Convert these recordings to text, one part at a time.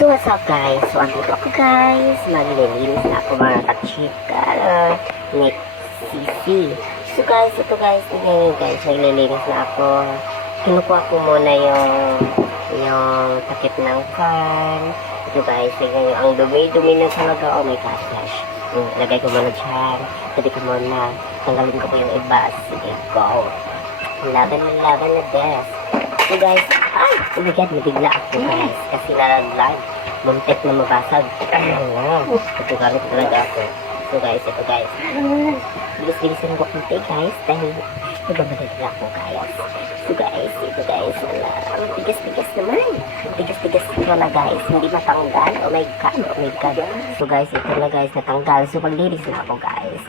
So what's up guys? So andito ako guys. Maglilinis na ako mga kachika. Next CC. So guys, ito guys. Ngayon guys, maglilinis na ako. Kinukuha ko muna yung takip ng fan. Ito guys, tingnan nyo. Ang dumi-dumi na talaga. Oh my gosh guys. Lagay ko muna dyan. Tabi ko muna. Tanggalin ko po yung iba. Sige, go. Laban na best. So guys, ay! Oh my god, nabigla ako guys. Kasi nalaglag. Muntik na mabasag. Ito galit talaga ako. So guys, ito guys. Bilis-bilisan ko kunti guys. Dahil nagmamadagla ako guys. So guys, ito guys. Ang tigas-tigas naman. Tigas-tigas ko na guys. Hindi matanggal. Oh my god, oh my god. So guys, ito na guys natanggal. So paglinis na ako guys.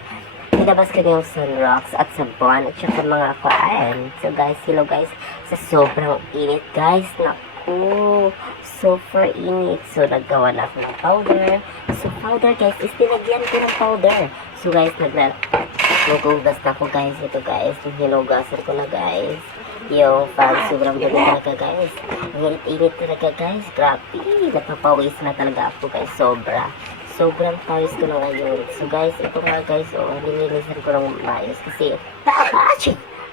Nilabas ko na yung sunrocks at sabon at saka mga kuan. So guys, hello guys. Sa sobrang init guys. Naku. Super init. So naggawa na ako ng powder. So powder guys is tinagyan ko ng powder. So guys, naghugas na ako guys. Ito guys. Hinugasan ko na guys. Yung fan sobrang dumi talaga guys. Ang init talaga guys. Grabe. Napapawis na talaga ako guys. Sobrang pawis ko na ngayon. So guys, ito nga guys, nilinisan ko ng maayos kasi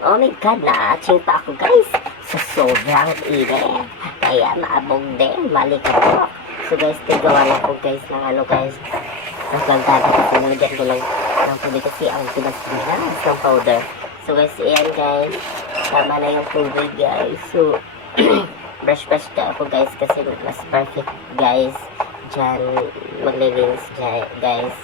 oh my god, na-aching pa ako guys. So sobrang init. Kaya maabog din, mali ka po. So guys, tigawa na ko guys ng ano guys. Tapos lagdaga kasi nilagyan ko ng tubig kasi ang tigas-tigas ng powder. So guys, ayan guys. Tama na yung tubig guys. So, brush ka ako guys kasi mas perfect guys. Diyan, maglilinis dyan, guys.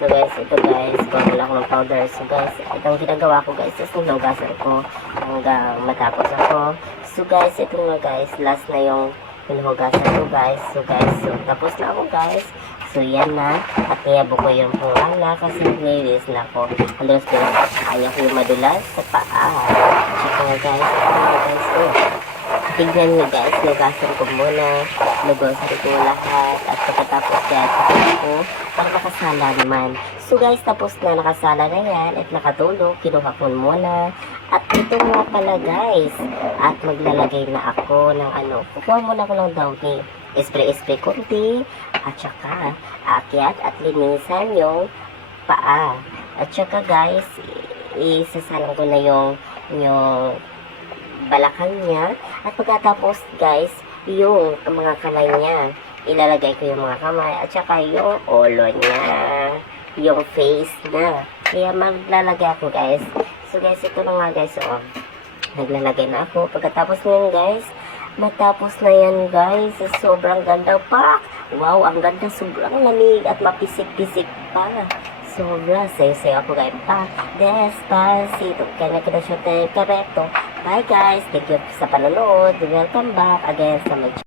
So guys, ito guys, kuha ako ng powder. So guys, itong ginagawa ko guys, is nilugasan ko hanggang matapos ako. So guys, ito nga guys, last na yung pinuhugasan ko guys. So guys, so, tapos na ako guys. So yan na, at niyabo ko yung pungala kasi nilinis na ako. Halos kaya ko yung madulas sa paa. Tsaka nga guys, ito nga guys, tignan nyo guys, lugasan ko muna, lugasan ko lahat, at pagkatapos guys, ako, para nakasala naman. So guys, tapos na nakasala na yan, at nakatulog, kinuha ko muna, at ito nga pala guys, at maglalagay na ako ng ano, kukuha muna ako ng downy, spray konti, at saka, akyat at linisan yung paa. At saka guys, isasalang ko na yung balakang niya. At pagkatapos guys, yung mga kamay niya, ilalagay ko yung mga kamay at saka yung ulo niya, yung face na. Kaya maglalagay ako guys. So guys, ito na nga guys, naglalagay na ako. Pagkatapos nyan guys, matapos na yan guys, sobrang ganda pa. Wow, ang ganda, sobrang lamig at mapisik-pisik pa. Sobra, sayo-sayo ako guys pa. Despacito, kaya na siya kareto. Bye guys, thank you sa panonood. Welcome back again sa my channel.